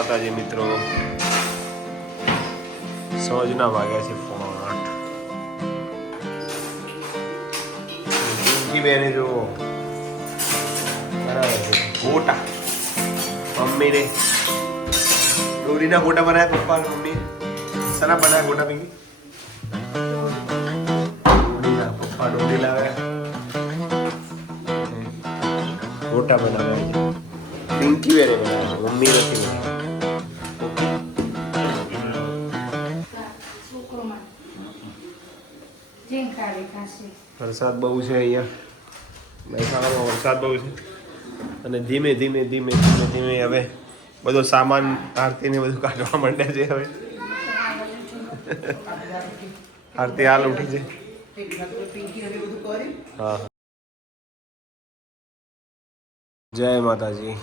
માતાજી મિત્રો. સોજના વાગ્યા છે ફોન પિંકી બેને જુઓ. બરાબર છે. ગોટા. મમ્મીને ડોરીના ગોટા બનાવ્યા પપ્પા અને મમ્મી. સના બનાવ્યા ગોટા પિંકી? ડોરીના પપ્પા ડોરી લાવ્યા. ગોટા બનાવ્યા. પિંકી બેને બનાવ્યા મમ્મી નથી વરસાદ બહુ છે અહીંયા. મહેસાણામાં વરસાદ બહુ છે. અને ધીમે ધીમે ધીમે ધીમે ધીમે હવે બધો સામાન, આરતીને બધું કાઢવા માંડ્યા છે હવે. આરતી હાલ ઉઠી છે. હા. જય માતાજી.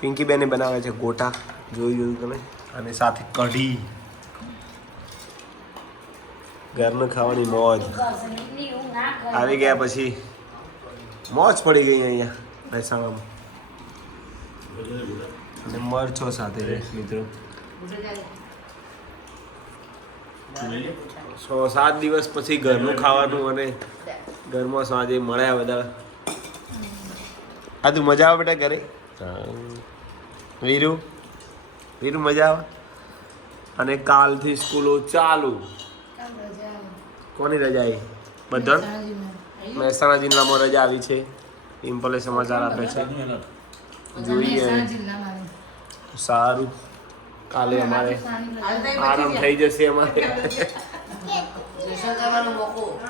પિંકી બેને બનાવે છે ગોટા. જોયું તમે? અને સાથે કઢી. ઘરનું ખાવાની મોજ. આવી ગયા પછી મોજ પડી ગઈ અહીંયા મહેસાણામાં. અને મરચો સાથે મિત્રો. સો સાત દિવસ પછી ઘરનું ખાવાનું અને ઘરમાં સાંજે મળ્યા બધા. આ તું મજા આવે બેટા ઘરે? વીરુ? વીરુ મજા આવે? અને કાલથી સ્કૂલો ચાલુ. કોની રજા આવી? બધા મહેસાણા જિલ્લામાં રજા આવી છે. પિમ્પલે સમાચાર આપે છે. જોઈએ. સારું. કાલે અમારે આરામ થઈ જશે અમારે.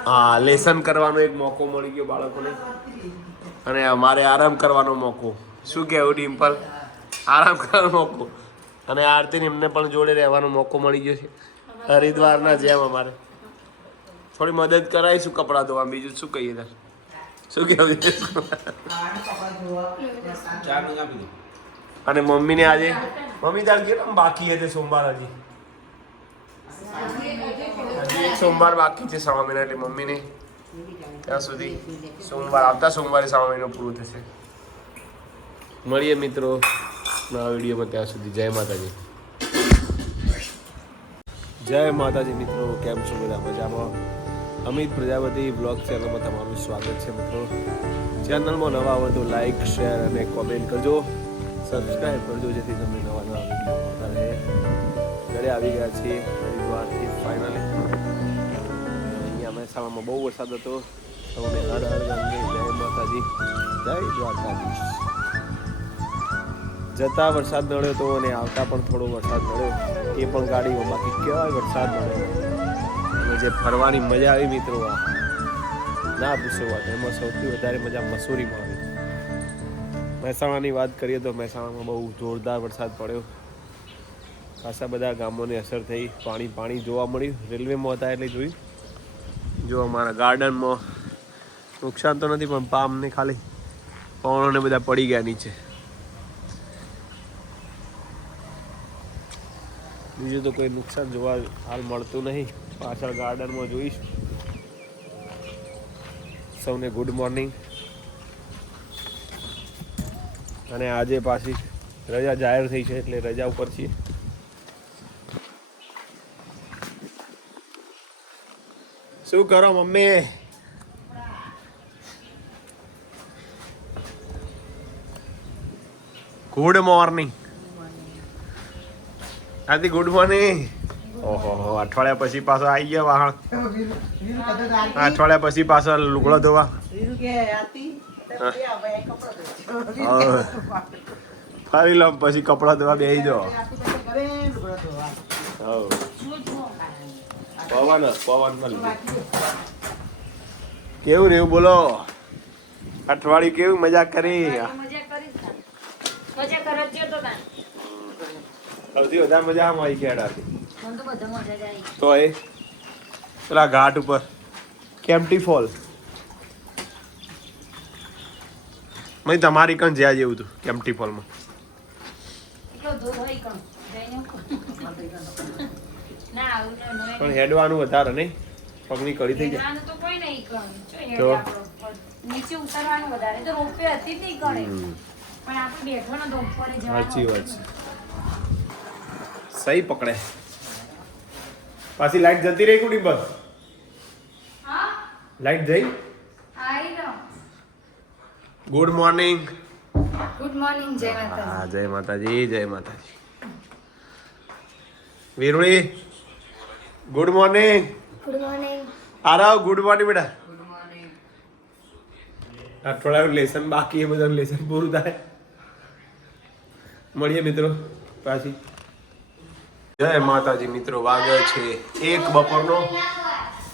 હા, લેસન કરવાનો એક મોકો મળી ગયો બાળકોને. અને અમારે આરામ કરવાનો મોકો. શું કહેવું, ડિમ્પલ? આરામ કરવાનો મોકો. અને આરતી એમને પણ જોડે રહેવાનો મોકો મળી ગયો છે. હરિદ્વારના જેમ અમારે. થોડી મદદ કરાવીશું કપડાં ધોવા? બીજું શું કહીએ તાર? શું કહેવું? અને મમ્મીને આજે? મમ્મી તાર કેમ બાકી હતી સોમવાર હજી? હજી એક સોમવાર બાકી છે સવા મહિના એટલે મમ્મીને ત્યાં સુધી સોમવાર, આવતા સોમવારે સવા મહિનો પૂરો થશે. મળીએ મિત્રો નવા વિડીયોમાં ત્યાં સુધી. જય માતાજી. જય માતાજી મિત્રો, કેમ છો બધા મજામાં? અમિત પ્રજાપતિ બ્લોગ ચેનલમાં તમારું સ્વાગત છે મિત્રો. ચેનલમાં નવા હોય તો લાઈક શેર અને કોમેન્ટ કરજો. સબસ્ક્રાઈબ કરજો જેથી તમને નવા નવા વીડિયો ઘરે આવી ગયા છીએ. હરિદ્વારથી ફાઇનલી અહીંયા મહેસાણામાં બહુ વરસાદ હતો. સૌને હર હર ગંગે જય માતાજી. જય દ્વારકાધીશ. જતા વરસાદ નડ્યો તો અને આવતા પણ થોડો વરસાદ નડ્યો. એ પણ ગાડીમાં બાકી કેવાય વરસાદ નડ્યો અને જે ફરવાની મજા આવી મિત્રો આ. ના પૂછો વાત, એમાં સૌથી વધારે મજા મસૂરીમાં આવી મહેસાણાની વાત કરીએ તો મહેસાણામાં બહુ જોરદાર વરસાદ પડ્યો. ખાસા બધા ગામોને અસર થઈ, પાણી પાણી જોવા મળ્યું. રેલવેમાં હતા એટલે જોયું. જો અમારા ગાર્ડનમાં નુકસાન તો નથી, પણ પામને ખાલી પવનોને બધા પડી ગયા નીચે. બીજું તો કોઈ નુકસાન જોવા હાલ મળતું નહીં. પાછળ ગાર્ડનમાં જોઈશ. સૌને ગુડ મોર્નિંગ અને આજે પાછી રજા જાહેર થઈ છે એટલે રજા ઉપર છીએ. શું કરો mummy? Good morning Aadi good morning ઓહો અઠવાડિયા પછી પાછો આવી ગયા વાહણ. અઠવાડિયા પછી પાછો લુગડો ધોવા. ફરી લો પછી કપડા ધોવા બેસી જાઓ. પવન પવન કેવું રહ્યું બોલો? અઠવાડિયું કેવું મજા કરી? મજા કરી. મજા કરજો તો ના. સૌથી વધારે મજા આમ આવી મને તો એ પેલા ઘાટ ઉપર. કેમ્પટી ફોલ મેં તમારી કણ જ્યાં જેવું હતું કેમ્પટી ફોલમાં પણ હેડવાનું વધારે નહીં. પગની કડી થઈ જાય. તો કોઈ નહીં કણ. જો હેડે તો? આપણો. પણ નીચે ઉતરવાનું વધારે. તો રોપવે હતી જ નહીં પણ આપણે બેઠવાનો તો ઉપર જવાનું સાચી વાત છે. સહી પકડે. પાછી લાઈટ જતી રહી કુડી બસ હા? લાઈટ જઈ? Good morning good morning Jai Mataji. હા જય માતાજી જય માતાજી. Viruni good morning good morning Aarav good morning બેટા. આ થોડા લેસન બાકી એ બધા લેસન પૂરું થાય. મળીએ મિત્રો પાછી. જય માતાજી મિત્રો વાગે છે એક બપોરનો.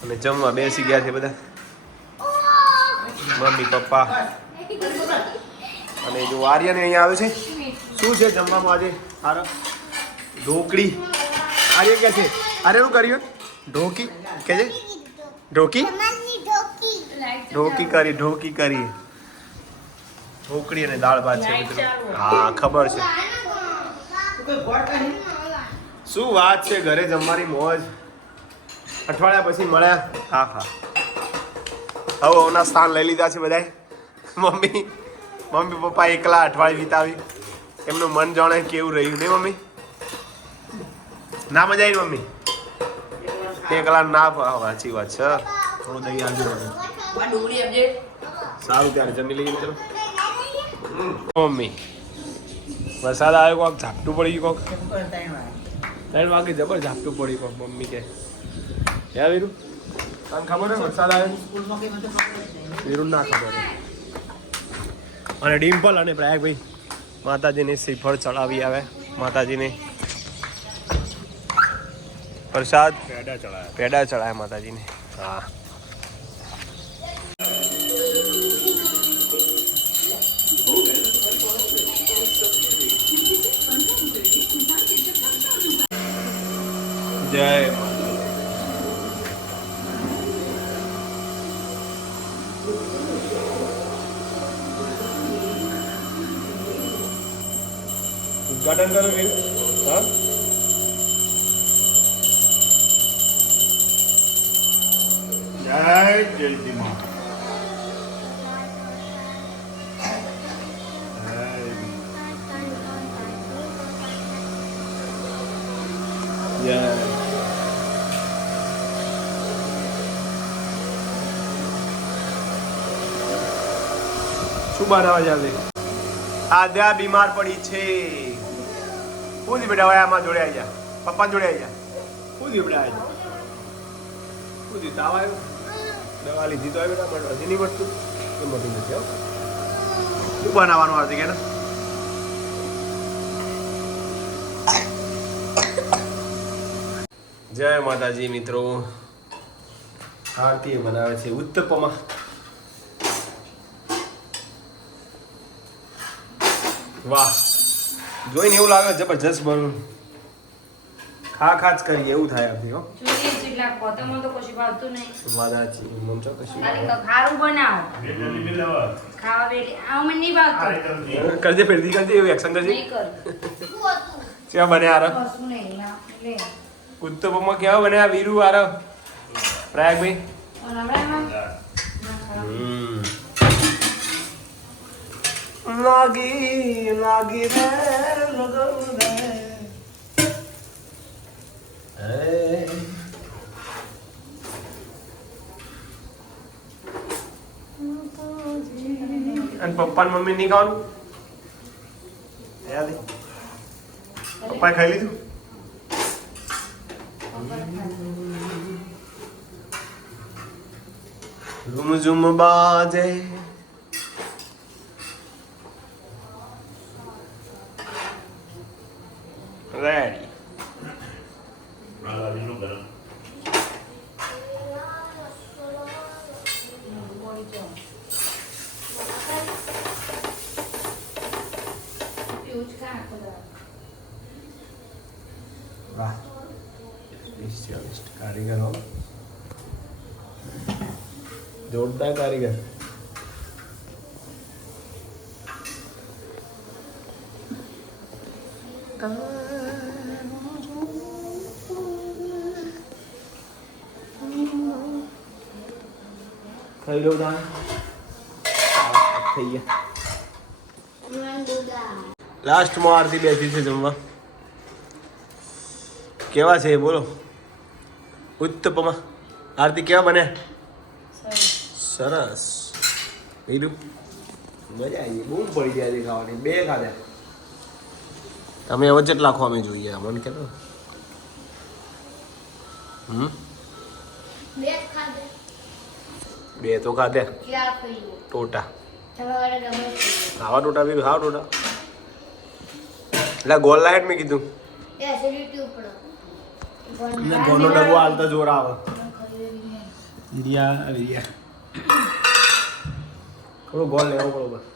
અને જમવા બેસી ગયા છે બધા. મમ્મી, પપ્પા. અને જો આર્યને અહીંયા આવે છે. શું છે જમવામાં આજે? આરા ઢોકળી. આર્ય કે છે? આર્ય શું કર્યું? ઢોકી. કે છે? ઢોકી? ઢોકી કરી ઢોકી કરી. ઢોકળી અને દાળ ભાત છે, મિત્રો. હા, ખબર છે. શું વાત છે? ઘરે જમવાની મોજ. અઠવાડિયા પછી મળ્યા. હા હા. હવે ઓના સ્થાન લઈ લીધા છે બધાએ. મમ્મી મમ્મી પપ્પા એકલા અઠવાડિયે વિતાવી. એમનું મન જાણે કેવું રહ્યું નહીં મમ્મી? ના મજા આવી મમ્મી? એકલા ના સાચી વાત છે. થોડું દહીં આવજો સારું ત્યારે જમી લઈએ મિત્રો. મમ્મી વરસાદ આવ્યો કોક? ઝાપટું પડી ગયું કોક? ત્રણ વાગે જબર ઝાપટું પડી પણ મમ્મી કે. હે વીરુ? તને ખબર હે વરસાદ આવે? વીરુ ના ખબર અને ડિમ્પલ અને પ્રયાગભાઈ માતાજીને શ્રીફળ ચડાવી આવે માતાજીને. પ્રસાદ પેડા ચડાવે. પેડા ચડાવે માતાજીને. હા. જય. ઉદઘાટન કરો આદ્યા બીમાર પડી છે. શું બેટા હવે આમાં જોડે આવી જા. પપ્પા જોડે આવી જા. શું બેટા આવી શું થયું તાવ આવ્યો. દવા લીધી તો આવી બેટા, પણ હજી નહીં મળતું એ મળતું નથી હો. શું બનાવવાનું આવતી કે ને. જય માતાજી મિત્રો. આરતી બનાવે છે ઉત્તપમાં. વાહ. જોઈને એવું લાગે જબરજસ્ત બનવું ખા ખાચ કરી કરીએ એવું થાય આપણી હો. તો કશું ભાવતું નહીં. માદાજી મમચો કશું ખારું બનાવો. ખાવા બેલી આ મને નહીં ભાવતું. કરજે ફેરથી કરજે એવું એક્શન કરજે. નહીં કરું. કેવા બને આર કશું નહીં લે. ઉત્તપમાં કેવા બને આ વીરુ આર પ્રયાગભાઈ અને લાગી લાગી રે લગન રે અને પપ્પા ને મમ્મી નહીં ખાવાનું? પપ્પાએ ખાઈ લીધું? ઝુમ ઝુમ બાજે દાડો. વાહ કારીગર જોરદાર કારીગર ખાઈ લો તાન થઈ ગયા લાસ્ટમાં આરતી બેસી છે જમવા કેવા છે બોલો ઉત્તપમા આરતી કેવા બને સરસ બીજું મજા આવી બહુ પડી ગયા ખાવાની બે ખાધા તમે હવે જેટલા ખો અમે જોઈએ મને કે હમ? બે તો ખાધે. ટોટા. ખાવા ટોટા બી ખાવા ટોટા. એટલે ગોલ લાઈટ મેં કીધું? ગોલનો ડબ્બો હાલતા જોર આવે. રિયા રિયા થોડો ગોલ લેવો બસ.